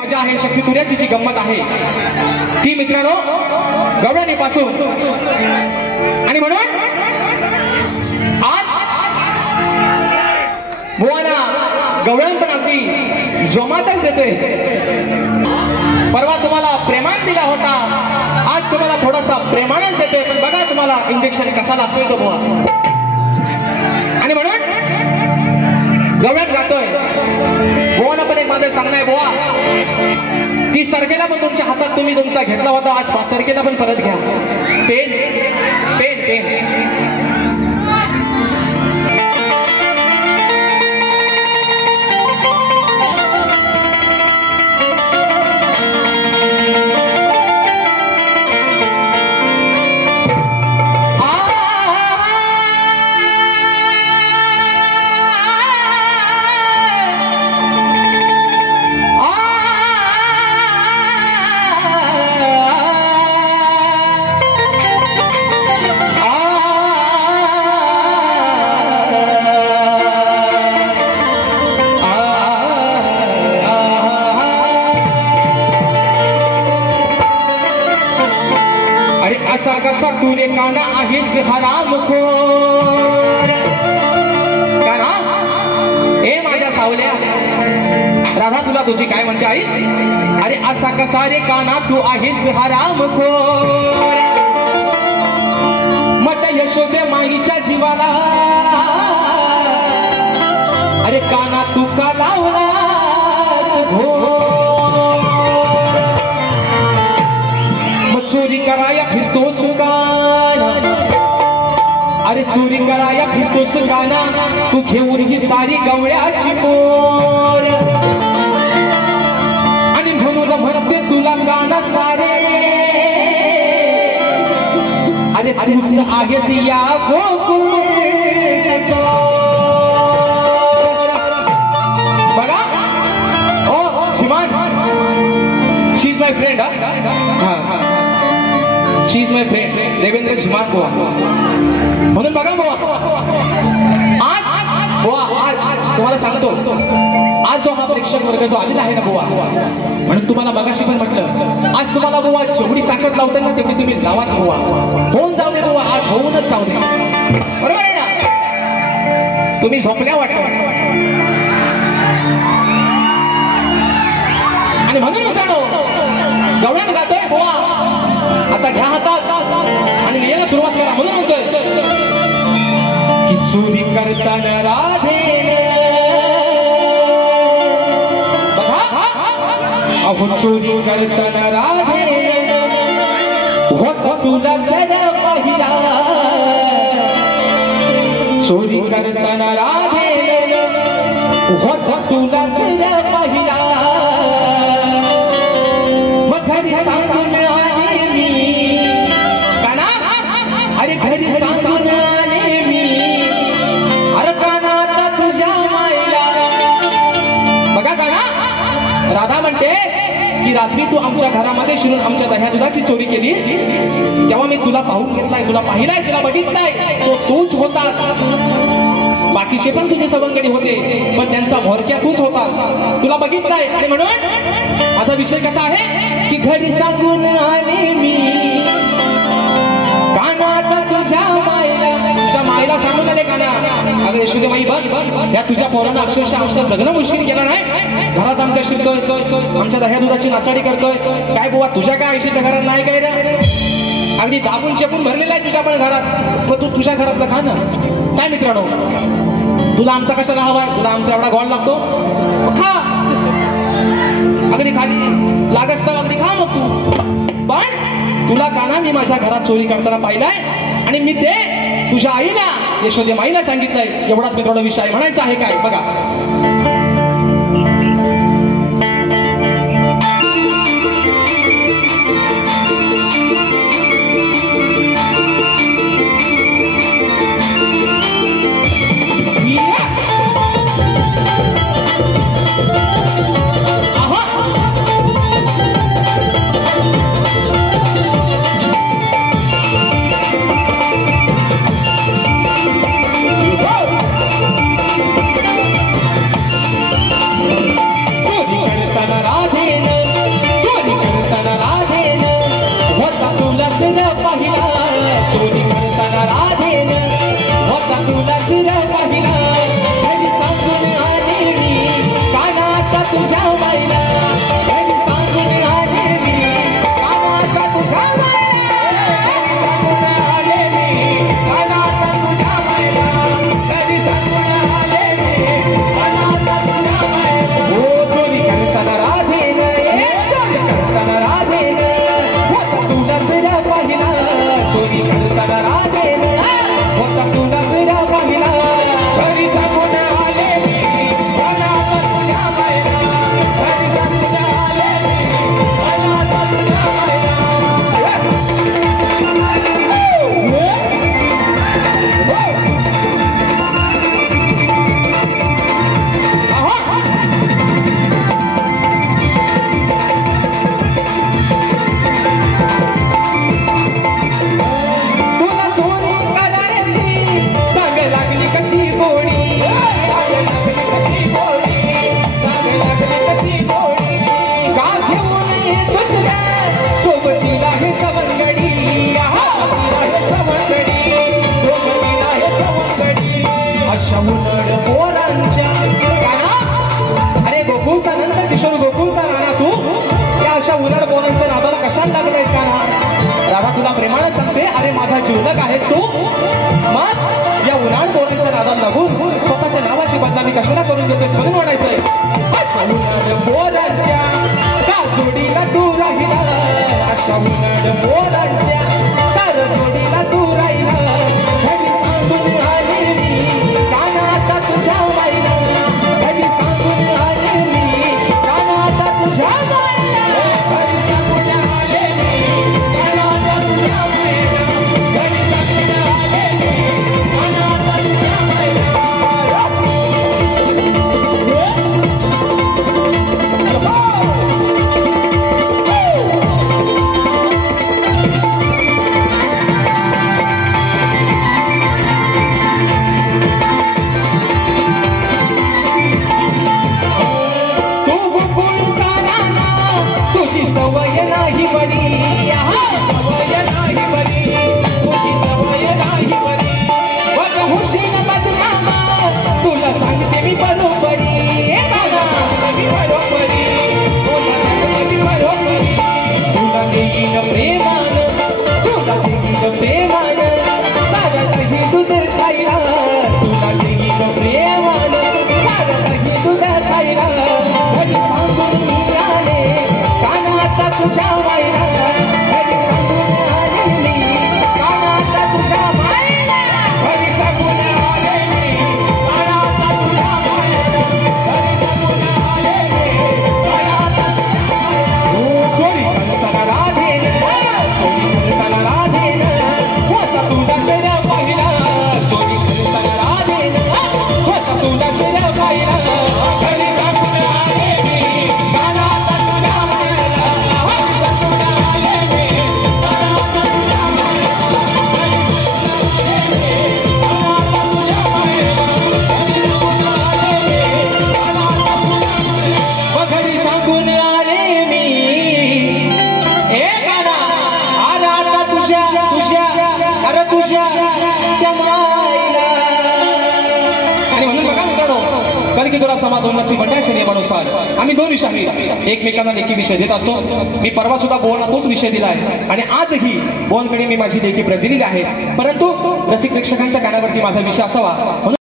मजा आहे शक्ती तुऱ्याची जी गंमत आहे ती मित्रांनो गवळणीपासून आणि म्हणून आज बुवाना गवळण पण अगदी जोमातच देतोय। परवा तुम्हाला प्रेमान दिला होता, आज तुम्हाला थोडासा प्रेमानच देतोय, पण बघा तुम्हाला इंजेक्शन कसा लागतोय तो बुवा। आणि म्हणून गवळण गातोय बुवाला पण एक माझं सांगणं आहे बुवा, 30 तारखेला पण तुमच्या हातात तुम्ही तुमचा घेतला होता, आज 5 तारखेला पण परत घ्या। पेन पेन पेन असा कसा तुले काना आहेस हरामखोर काना ए माझ्या सावल्या राधा तुला तुझी काय म्हणते आई? अरे असा कसा रे काना तू आहेस हरामखोर, मत यशोदे माईच्या जीवाला अरे काना तू का लावलास घोर? चोरी कराया फिरतोस गाना, अरे चोरी कराया फिरतोस गाना, तू घेऊन ही सारी गवळ्याची मोर, आणि म्हणून म्हणते तुला गाना सारे अरे तूच आहेस या गोकुळचा बघा। ओ श्रीमान, she is my friend. She is my friend Devendra श्रीमान बुवा। म्हणून बघा बुवा, आज बुवा आज तुम्हाला सांगतो, आज जो हा प्रेक्षक वर्ग जो आलेला आहे ना बुवा, म्हणून तुम्हाला मगाशी पण म्हटलं, आज तुम्हाला बुवा जेवढी ताकद लावते ना तेवढी तुम्ही लावाच बुवा। होऊन जाऊ दे बुवा, आज होऊनच जाऊ दे, बरोबर आहे ना? तुम्ही झोपल्या वाटतं, आणि म्हणून मित्रांनो गवळण गातोय बुवा, आता घ्या हातात आणि लिहायला सुरुवात करा। म्हणून म्हणतोय की चोरी करताना राधे बघा, अहो चोरी करताना राधे होत तुला जरा पाहिला, चोरी करताना राधे होत तुला जरा पाहिला, मग घरी सांगून आले मी काना, अरे घरी सांगून आले मी, अरे काना आता तुझ्या मायला बघा। काना राधा म्हणते की रात्री तू आमच्या घरामध्ये शिरून आमच्या दह्या दुधाची चोरी केलीस, तेव्हा मी तुला पाहून घेतलाय, तुला पाहिलाय, तुला बघितलाय, तो तूच होतास। बाकीचे पण तुझे सवंगडी होते, पण त्यांचा भोरक्या तूच होतास, तुला बघितलाय। आणि म्हणून माझा विषय कसा आहे की घरी सांगून आले मी काना आता तुझ्या मायला सांगून आले काना, अगं यशोदे माई बघ, या तुझ्या पोरांना अक्षरशः आमचं जगणं मुश्किल केलं नाही, घरात आमच्या शिरतोय, आमच्या दह्या दुधाची नासाडी करतोय, काय बुवा तुझ्या काय आयशीच्या घरात नाही काय रे? अगदी दाबून चेपून भरलेला आहे तुझ्या पण घरात, मग तू तुझ्या घरातलं खा ना। काय मित्रांनो, तुला आमचा कशाला हवाय? तुला आमचा एवढा गोड लागतो, खा, अगदी खाली लागत अगदी खा मग तू। पण तुला काना मी माझ्या घरात चोरी करताना पाहिलाय, आणि मी ते तुझ्या आईला यशोदे माईला सांगितलंय, एवढाच मित्रांनो विषय म्हणायचा आहे। काय बघा, उन्हाळ पोरांच्या काना. अरे गोकुळचा नंतर किशोर गोकुळचा राणा तू या अशा उन्हाळ पोरांच्या नादाला कशाला लागलाय का ना. राधा तुला प्रेमाने सांगते, अरे माझा जीवलग आहेस तू. मग या उन्हाळ पोरांच्या नादाला लागून स्वतःच्या नावाची बदनामी कशाला करून देतेस म्हणून म्हणायचंय. अशा उन्हाळ पोरांच्या का जोडीला तू राहिला. अशा उन्हाळ पोरांच्या तर जोडीला तू राहिला. घरी सांगून आले मी कानात तुझ्या माईला. घरी सांगून आले मी कानात तुझ्या माईला. घरी सांगून आले मी कानात तुझ्या माईला. घरी सांगून आले मी कानात तुझ्या माईला. सवय नाही बरी. सवय नाही बरी. तुझी सवय नाही बरी. बघ हुशीन बदनामा तुला सांगते मी बरोबरी. मी बरोबरी तुला सांगते मी बरोबरी. तुला देईन प्रेमान तुला देईन प्रेमान सारं काही तुझं खायला. तुला देईन प्रेमान सारं काही तुझं खायला. घरी सांगून मी आले कानात तुझ्या माईला. घरी सांगून आले मी कानात तुझ्या माईला. घरी सांगून आले मी कानात तुझ्या माईला. घरी सांगून आले मी कानात तुझ्या माईला. चोरी करताना राधेन चोरी करताना राधेन वसा तुला सेरा पाहिला. चोरी करताना राधेन वसा तुला सेरा पाहिला. घरी सांगून आले मी कानात तुझ्या माईला. घरी सांगून आले मी हे गाणा आला आता तुझ्या तुझ्या अरे तुझ्या त्या माईला. आणि म्हणून बघा मित्रांनो, कारण की तुला समाज उन्नती मंडळाच्या नियमानुसार आम्ही दोन विषयावी एकमेकांना लेखी विषय देत असतो. मी परवा सुद्धा बोलला तोच विषय दिला आहे आणि आजही बोलकडे मी माझी लेखी प्रतिनिधी आहे. परंतु रसिक प्रेक्षकांच्या कानावरती माझा विषय असावा म्हणून